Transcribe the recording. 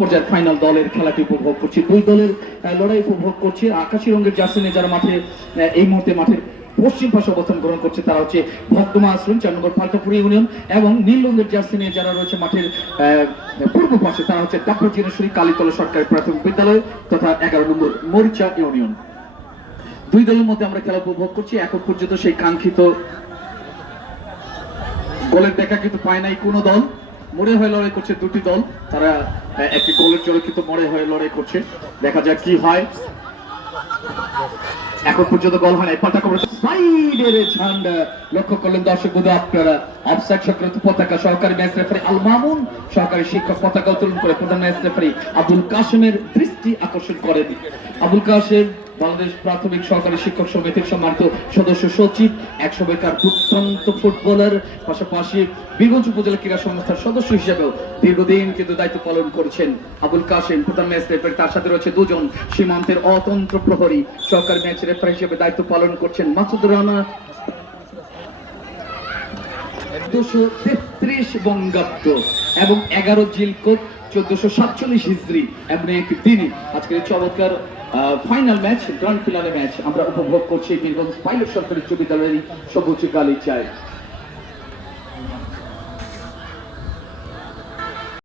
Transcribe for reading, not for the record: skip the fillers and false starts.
পর্যায়ের ফাইনাল দলের খেলাটি উপভোগ করছি। দুই দলের লড়াই উপভোগ করছি। আকাশী রঙের জার্সি নিয়ে যারা মাঠে এই মুহূর্তে মাঠের পশ্চিম পাশে অবস্থান গ্রহণ করছে তারা হচ্ছে ভক্তমা আশ্রম 4 নম্বর পাল্টাপুর ইউনিয়ন, এবং নীল রঙের জার্সি নিয়ে যারা রয়েছে মাঠের পূর্ব পাশে তারা হচ্ছে ডাক্তার জিনেশ্বরী কালীতলা সরকারি প্রাথমিক বিদ্যালয় তথা 11 নম্বর মরিচা ইউনিয়ন। দুই দলের মধ্যে আমরা খেলা উপভোগ করছি। এখন পর্যন্ত সেই কাঙ্ক্ষিত গোলের দেখা কিন্তু পায় নাই কোনো দল। মোড়ে হয়ে লড়াই করছে দুটি দল, তারা একটি গোলের জন্য কিন্তু মোড়ে হয়ে লড়াই করছে। দেখা যাক কি হয়। এখন পর্যন্ত গোল হয় নাই। পাল্টা খবর সাইডের ঝান্ডা লক্ষ্য করলেন দর্শক বন্ধু আপনারা। অফসাইড সংক্রান্ত পতাকা সহকারী ম্যাচ রেফারি আল মামুন, সহকারী শিক্ষক পতাকা উত্তোলন করে প্রধান ম্যাচ রেফারি আবুল কাশেমের দৃষ্টি আকর্ষণ করেন। আবুল কাশেম বাংলাদেশ প্রাথমিক সহকারী শিক্ষক সমিতির সম্মানিত সদস্য সচিব, এক সময়কার দুর্দান্ত ফুটবলার, পাশাপাশি বীরগঞ্জ উপজেলা ক্রীড়া সংস্থার সদস্য হিসেবেও দীর্ঘদিন কিন্তু দায়িত্ব পালন করেছেন আবুল কাশেম প্রধান ম্যাচ রেফারি। তার সাথে রয়েছে দুজন সীমান্তের অতন্ত্র প্রহরী, সহকারী ম্যাচ রেফারি হিসেবে দায়িত্ব পালন করছেন মাসুদ রানা। 233 বঙ্গাব্দ এবং 11 জিলকত 1447 হিজরি এমন একটি দিনই আজকের চমৎকার final match, grand finale match আমরা উপভোগ করছি বীরগঞ্জ পাইলট সরকারি উচ্চ বিদ্যালয়ের সবুজ গালিচায়।